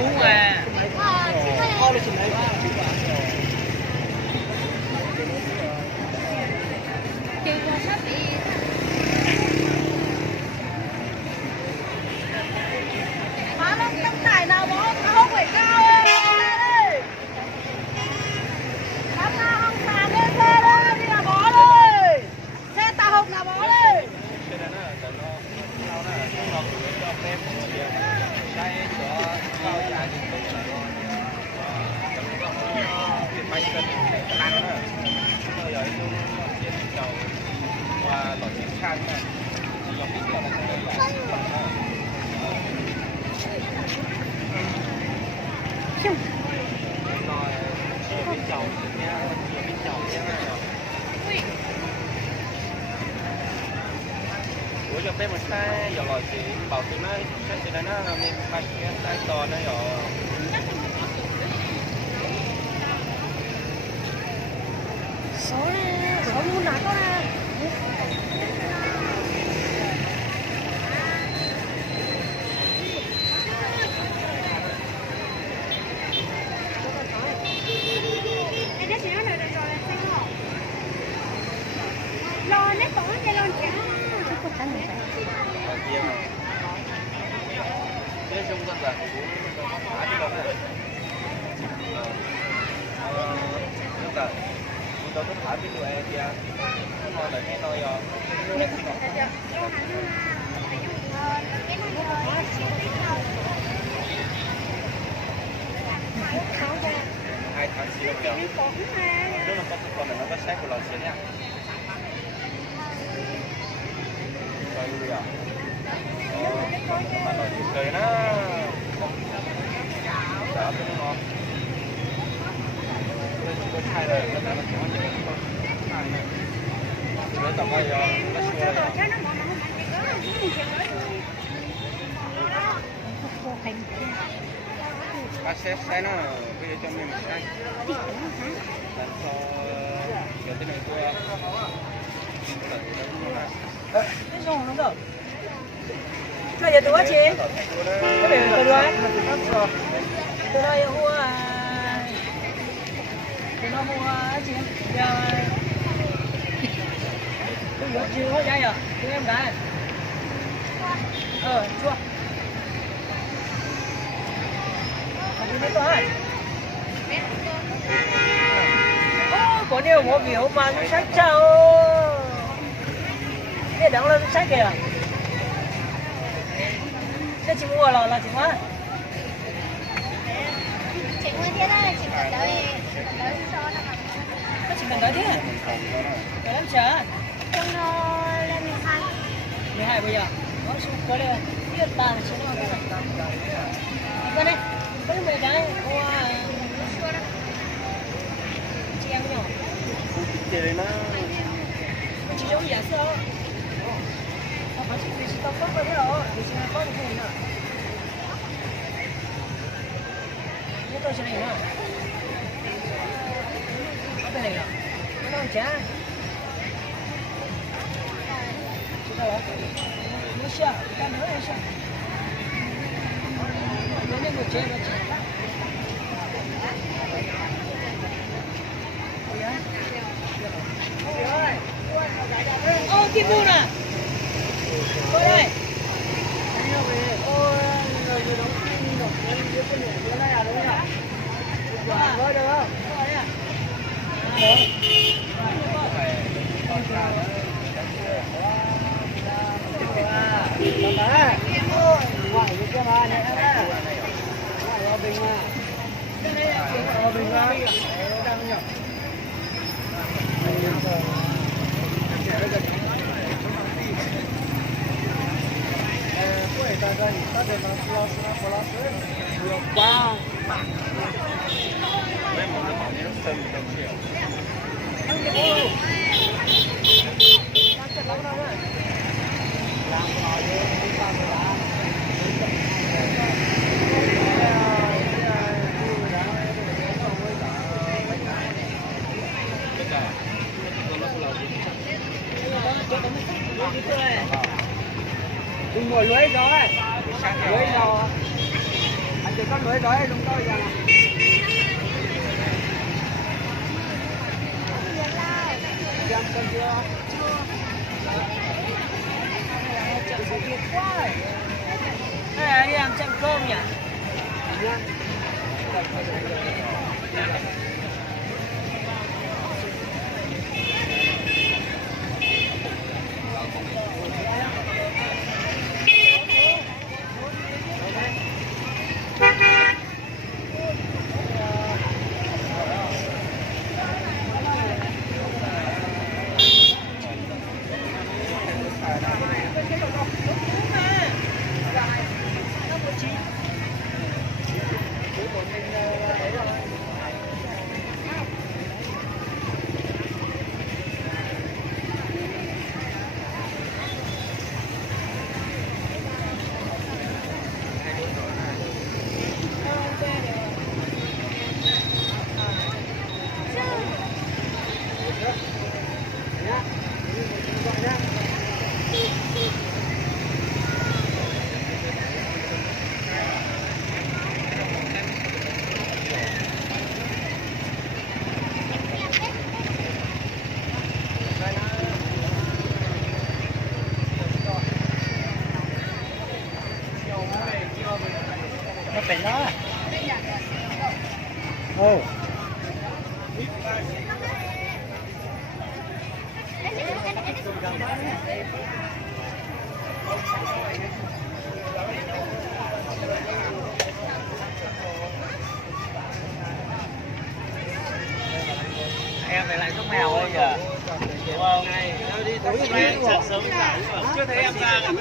cú à. Con được chừng đấy. Má nó tấm tải nào bó không phải cao ơi. Tấm nào không sàn lên xe đây, đi là bó đây. Xe tàu hồng là bó đây. Ủa cho phép mà sai giờ gọi thì bảo tụi nó cái chuyện này nó mình phải cái sai to nó rồi số luôn đã có ra. Lo nét bỏ cái lon chả. Không có này. cái trong dân là cũng khá đi đâu này tức là chúng tôi có thả cái đồ em kia nó nói là nghe nói rồi hai tháng xíu kìa nếu mà con này nó có xét của lò xíu nha rồi bây giờ mà nói chuyện cười nó đỡ cái ngon tôi thay rồi nó đã là kiểu như vậy nó tầm bây giờ nó xua rồi bác sẽ nó bây giờ cho mình một cái làm cho kiểu thế này tôi Cái rồng nó đâu? Cái gì tôi chị? Cái này tôi đoán. Tôi đây mua tôi nó mua chị. Giờ tôi có chưa có dây à? Tôi em gái. Chua. Cái tôi ơi. Có nhiều một biểu mà nó sách sao? Cái đắng lên sách kìa. Cái chị mua là chị mua. Chị mua thế đó, chị cần đợi cho nó. Có chị cần đợi thế à? Để làm chờ. Trong nó lên 12. 12 bây giờ. Có xuống có đây. Biết ta là xuống nó cái này. Con đây. Có mấy cái. Chị em nhỏ. chị này nó Chị giống giả sơ. Phải chị vì chị tao có cái đó. Vì chị có cái này nữa. Nhớ tôi trên này nữa. Có cái này nữa. Nó không chá. Chị tao đó. Nó sợ. Ta nữa là sợ. Nó nên một chế nó chỉ. Ô, Kim Bùn à? Cô đây. Ô, người đóng phim rồi. Cái này là đúng không ạ? Rồi, được không? Rồi à? Ngoại với cái bà này á. Ngoại ở Bình à. Ở Bình à. Đang nhỉ? Wow. Đừng ngồi lưới gió ấy. Lưới gió. Thì con mới nói chúng tôi rằng em con chưa? Cái này đi làm chậm cơm nhỉ? Nó phải nó. Ồ. Em này lại giống mèo bây giờ. Đúng không? Ngày đi tối sớm chưa thấy em ra cả